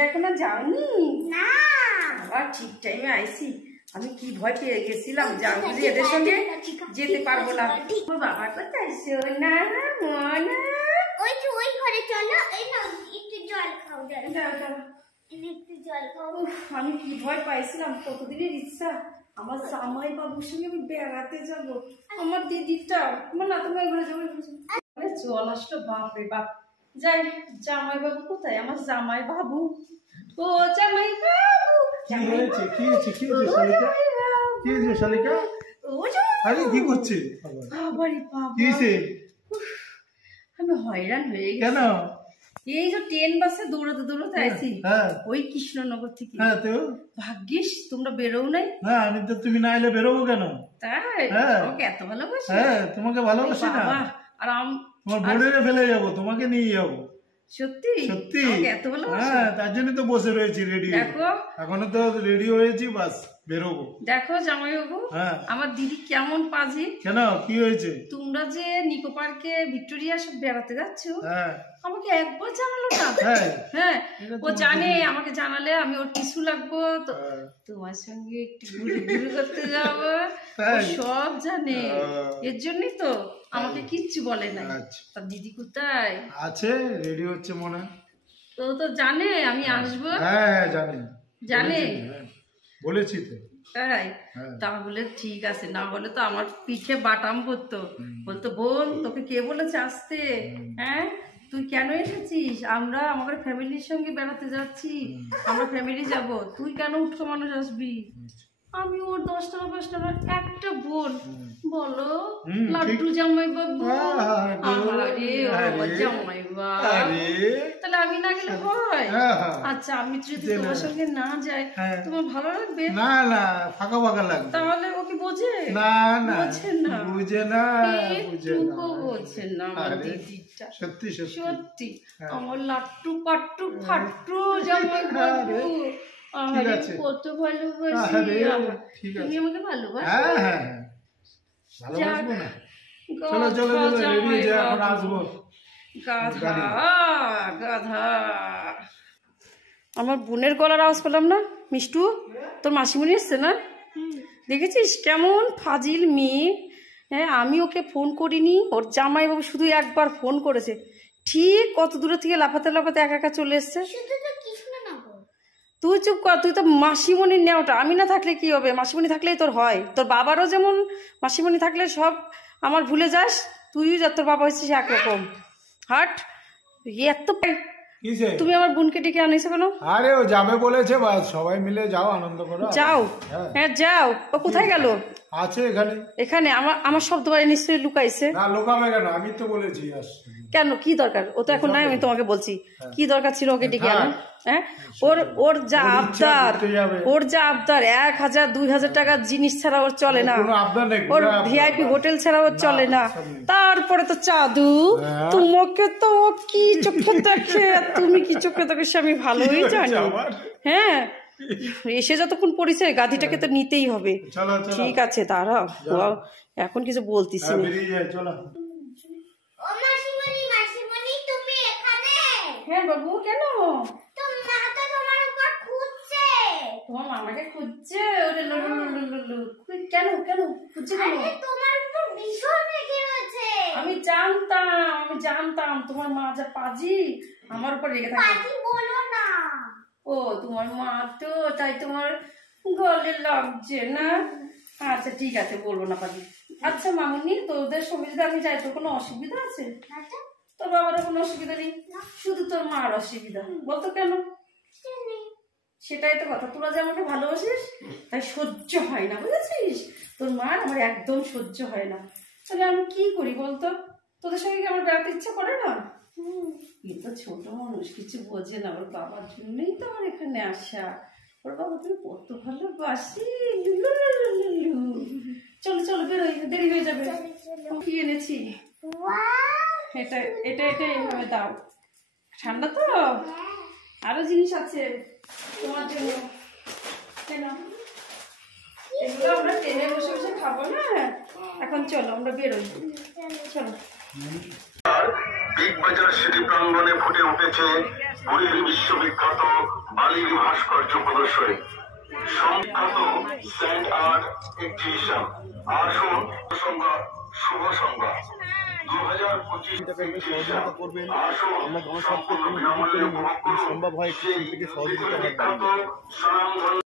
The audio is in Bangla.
তোমরা এখন আর যাওনি না? আবার ঠিক টাইমে আইসি। আমি কি ভয় পেয়ে গেছিলাম, যাও বুঝি এদের সঙ্গে যেতে পারবো না। বাবার কোথায় সোনা মনা? ওই ঘরে চলো, এই নাও একটু জল খাও। একটু জল খাও। আমি কি ভয় পাইছিলাম, কতদিনের ইচ্ছা আমার জামাই বাবুর সঙ্গে আমি বেড়াতে যাবো। আমার দিদিটা আমার না, তোমার ঘরে যাবো। চল আসলো, বাপ রে বাপ। যাই, জামাই বাবু কোথায়? আমার জামাই বাবু, ও জামাই বাবু। কি হয়েছে শালিকা? আরে কি করছে? আমি হয়রান হয়ে গেছি। কেন? এই যে ট্রেন বাসে দৌড়াতে দৌড়াতে আইছি ওই কৃষ্ণনগর থেকে। ভাগ্যিস তোমরা বেরোও নাই। আমি তো, তুমি না এলে বেরোবো কেন? তাই তোমাকে এত ভালোবাসি? তোমাকে ভালোবাসি না? আর তোমার বোর্ডে ফেলে যাবো, তোমাকে নিয়ে যাবো। সত্যি সত্যি এত ভালোবাসি? তার জন্য তো বসে রয়েছি রেডি। দেখো এখনো তো রেডি হয়েছি, বাস বেরোবো। দেখো জামাইবাবু, আমার দিদি কেমন পাজি। কেন, কি হয়েছে? তোমরা যে নিকো পার্কে ভিক্টোরিয়া সব বেড়াতে যাচ্ছ, আমাকে একবার জানালো না। হ্যাঁ, ও জানে, আমাকে জানালে আমি ওর টিস্যু লাগবো, তোমার সঙ্গে একটু ঘুরে ঘুরে করতে যাবো, সব জানে। এর জন্যই তো আমাকে কিচ্ছু বলে না। তার দিদি কোথায় আছে? রেডি হচ্ছে মনে। তো জানে আমি আসবো। জানে, বলেছি তো। তাই তাহলে ঠিক আছে, না হলে তো আমার পিঠে বাটাম পড়তো, বলতো বোন তোকে কে বলেছে আসতে? হ্যাঁ, তুই কেন এসেছিস? আমরা আমাদের ফ্যামিলির সঙ্গে বেড়াতে যাচ্ছি, আমরা ফ্যামিলি যাব, তুই কেন উঠো মানুষ আসবি? আমি ওর 10 টাকা 5 টাকা একটা বোন, বলো লাড্ডু জামাই বাবু। জামাই বাবু, তাহলে আমি না গেলে হয়? আচ্ছা, আমি যদি তোমার সঙ্গে না যাই তোমার ভালো লাগবে? না না, ফাঁকা ফাঁকা লাগবে। তাহলে ও কি বোঝে? না না, বোঝে না, বুঝে না, বোঝে না আমার দিদিটা। সত্যি সত্যি আমার লাট্টু পাট্টু ফাট্টু জামাই বাবু, কত ভালোবাসি। তুমি আমাকে ভালোবাসো? ভালোবাসবো না? চলো চলো চলো, রেডি হয়ে যাও, এখন আসবো। গাধা গাধা। আমার বোনের গলার আওয়াজ পেলাম না? মিষ্টু, তোর মাসিমণি এসছে না? দেখেছিস কেমন ফাজিল মেয়ে। হ্যাঁ, আমি ওকে ফোন করিনি, ওর জামাইবাবু শুধু একবার ফোন করেছে, ঠিক কত দূরে থেকে লাফাতে লাফাতে একা একা চলে এসছে। তুই চুপ কর, তুই তো মাসিমণির নেওটা। আমি না থাকলে কি হবে? মাসিমণি থাকলেই তোর হয়। তোর বাবারও যেমন মাসিমণি থাকলে সব আমার ভুলে যাস, তুইও যা, তোর বাবা হচ্ছিস একরকম। হাট, এত তুমি আমার বোনকে ডেকে আনিস কেন? আরে ও যাবে বলেছে, সবাই মিলে যাও, আনন্দ করো। যাও, হ্যাঁ যাও। ও কোথায় গেল? আছে এখানে। এখানে আমার শব্দ বাড়ি নিশ্চয়ই লুকাইছে। না, লুকাবে কেন? আমি তো বলেছি। কেন, কি দরকার? ও তো এখন নাই, আমি তোমাকে বলছি কি দরকার ছিল ওকে ডেকে আনা। হ্যাঁ, ওর যা আবদার, 1000 2000 টাকার জিনিস ছাড়া ওর চলে না, ওর ভিআইপি হোটেল ছাড়া ওর চলে না। তারপরে তো চাঁদু, তোমাকে তো কি চোখে দেখে, তুমি কি চোখে দেখে আমি ভালোই জানি। হ্যাঁ, এসে যতক্ষণ পরিচয়, গাধিটাকে তো নিতেই হবে। ঠিক আছে, দাঁড়াও, এখন কিছু বলতেছি। হ্যাঁ বাবু, কেন? তোমার মামাকে খুঁজছে? ওরে কেন কেন খুঁজছে? আমি জানতাম তোমার মা যা পাজি, আমার উপর রেগে থাকে। ও তোমার মা তো, তাই তোমার গলে লাগছে না? আচ্ছা ঠিক আছে, বলবো না পাজি। আচ্ছা মামুনি, তোদের সঙ্গে যদি আমি যাই, তোর কোনো অসুবিধা আছে? তোর বাবারও কোনো অসুবিধা নেই, শুধু তোর মার অসুবিধা। বলতো কেন? সেটাই তো কথা, তোরা যে আমাকে ভালোবাসিস তাই সহ্য হয় না, বুঝেছিস? তোর মার আমার একদম সহ্য হয় না। তাহলে আমি কি করি বলতো? তোদের সঙ্গে কি আমার বেড়াতে ইচ্ছা করে না? কিন্তু ছোট মানুষ, কিছু বোঝে না। ওর বাবার জন্যই তো আমার এখানে আসা। ওর বাবা তুমি কত ভালোবাসি। চলো চলো বেরোই, দেরি হয়ে যাবে। কি এনেছি? এটা এটা এটা এইভাবে দাও, ঠান্ডা তো। আরো জিনিস আছে তোমার জন্য। এগুলো আমরা ট্রেনে বসে বসে খাবো না। এখন চলো আমরা বেরোই, চলো। বিগ বাজার সিটি প্রাঙ্গণে ফুটে উঠেছে পুরীর বিশ্ববিখ্যাত বালির ভাস্কর্য প্রদর্শনী, সংখ্যাত স্যান্ড আর্ট এক্সিবিশন। আসুন সংজ্ঞা, শুভ সংজ্ঞা 2025 এক্সিবিশন। আসুন সম্পূর্ণ বিনামূল্যে উপভোগ করুন সম্ভব হয় সেই থেকে সহযোগিতা বিখ্যাত স্বনামধন্য